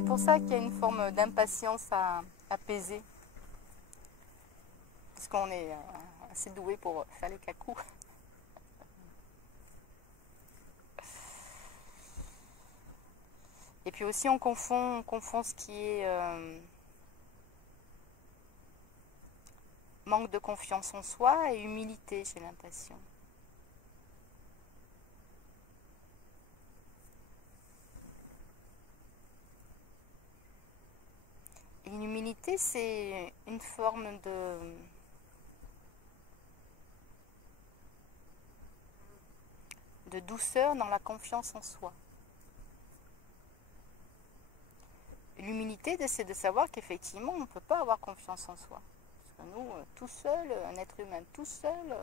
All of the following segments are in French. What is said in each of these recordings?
c'est pour ça qu'il y a une forme d'impatience à apaiser. Parce qu'on est assez doué pour faire les cacous. Et puis aussi on confond ce qui est manque de confiance en soi et humilité, j'ai l'impression. Et une humilité, c'est une forme de douceur dans la confiance en soi. L'humilité, c'est de savoir qu'effectivement, on ne peut pas avoir confiance en soi. Parce que nous, tout seul, un être humain tout seul,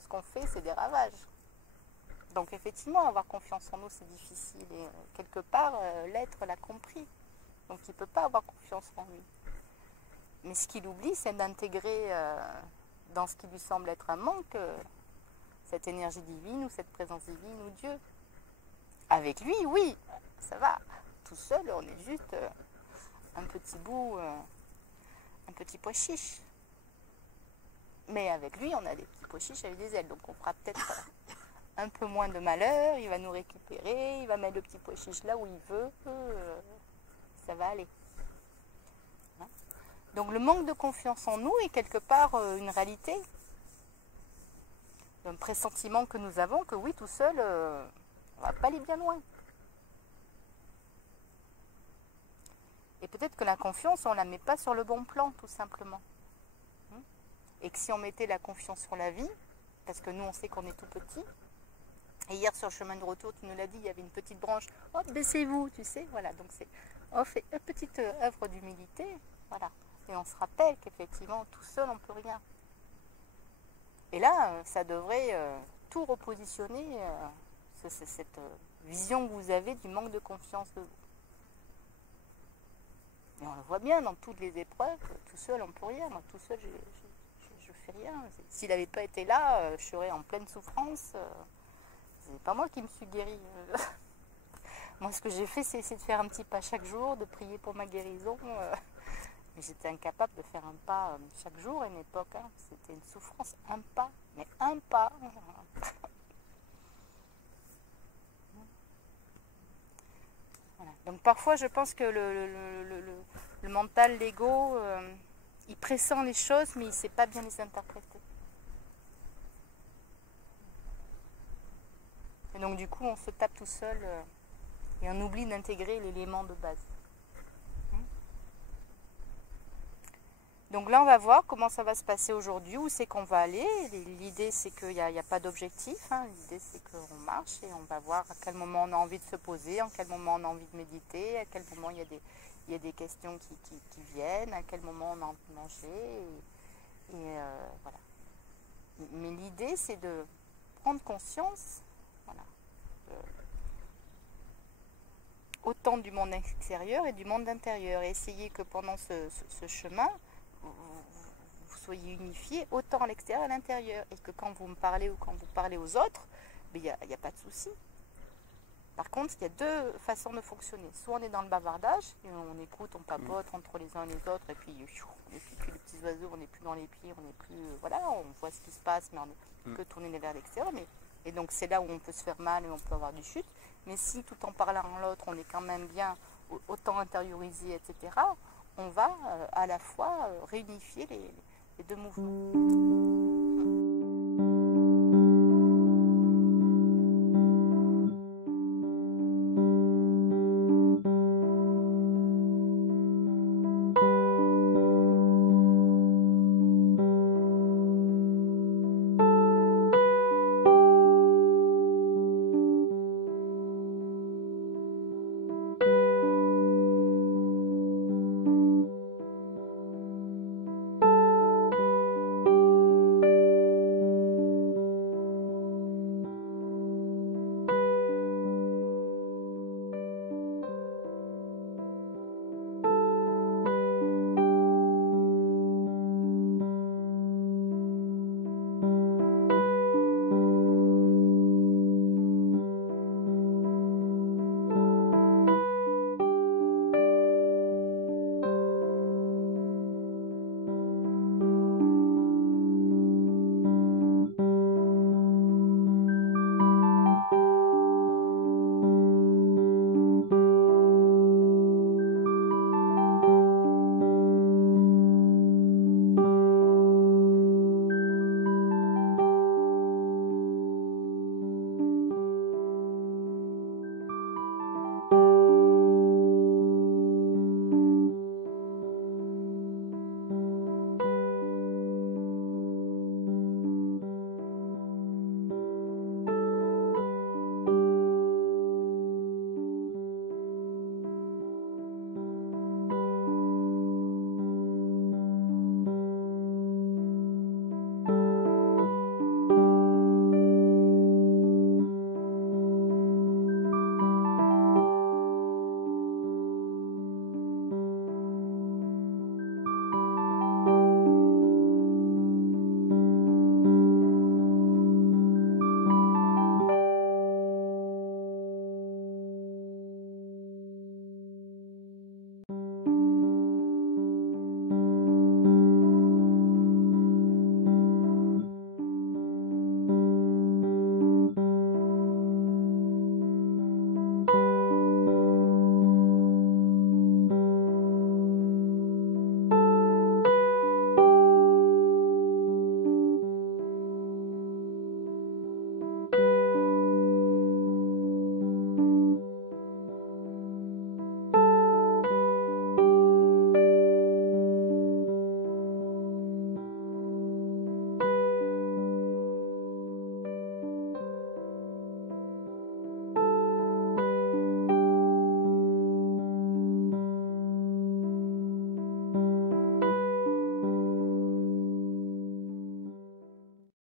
ce qu'on fait, c'est des ravages. Donc effectivement, avoir confiance en nous, c'est difficile. Et quelque part, l'être l'a compris. Donc il ne peut pas avoir confiance en lui. Mais ce qu'il oublie, c'est d'intégrer dans ce qui lui semble être un manque, cette énergie divine ou cette présence divine ou Dieu. Avec lui, oui, ça va. Tout seul, on est juste un petit bout, un petit pois chiche. Mais avec lui, on a des petits pois chiches avec des ailes. Donc on fera peut-être un peu moins de malheur. Il va nous récupérer. Il va mettre le petit pois chiche là où il veut. Ça va aller. Donc le manque de confiance en nous est quelque part une réalité. Un pressentiment que nous avons que oui, tout seul, on ne va pas aller bien loin. Et peut-être que la confiance, on ne la met pas sur le bon plan, tout simplement. Et que si on mettait la confiance sur la vie, parce que nous, on sait qu'on est tout petit, et hier, sur le chemin de retour, tu nous l'as dit, il y avait une petite branche, hop, baissez-vous, tu sais, voilà. Donc, on fait une petite œuvre d'humilité, voilà. Et on se rappelle qu'effectivement, tout seul, on ne peut rien. Et là, ça devrait tout repositionner, cette vision que vous avez du manque de confiance de vous. Et on le voit bien dans toutes les épreuves, tout seul on peut rien, moi tout seul je fais rien. S'il n'avait pas été là, je serais en pleine souffrance. C'est pas moi qui me suis guérie. Moi ce que j'ai fait c'est de faire un petit pas chaque jour, de prier pour ma guérison. Mais j'étais incapable de faire un pas chaque jour à une époque. Hein. C'était une souffrance, un pas, mais un pas. Voilà. Donc parfois je pense que le mental, l'ego, il pressent les choses mais il ne sait pas bien les interpréter. Et donc du coup on se tape tout seul et on oublie d'intégrer l'élément de base. Donc là on va voir comment ça va se passer aujourd'hui, où c'est qu'on va aller. L'idée c'est qu'il n'y a pas d'objectif, hein. L'idée c'est qu'on marche et on va voir à quel moment on a envie de se poser, à quel moment on a envie de méditer, à quel moment il y a des questions qui viennent, à quel moment on a envie de manger. Voilà. Mais l'idée c'est de prendre conscience, voilà, autant du monde extérieur et du monde intérieur, et essayer que pendant ce chemin, vous soyez unifiés autant à l'extérieur et à l'intérieur, et que quand vous me parlez ou quand vous parlez aux autres, il n'y a pas de souci. Par contre, il y a deux façons de fonctionner. Soit on est dans le bavardage, et on écoute, on papote entre les uns et les autres, et puis on n'est plus les petits oiseaux, on n'est plus dans les pieds, on n'est plus... voilà, on voit ce qui se passe, mais on est que tourner vers l'extérieur. Et donc c'est là où on peut se faire mal et on peut avoir du chute. Mais si tout en parlant à l'autre, on est quand même bien autant intériorisé, etc., on va à la fois réunifier les deux mouvements.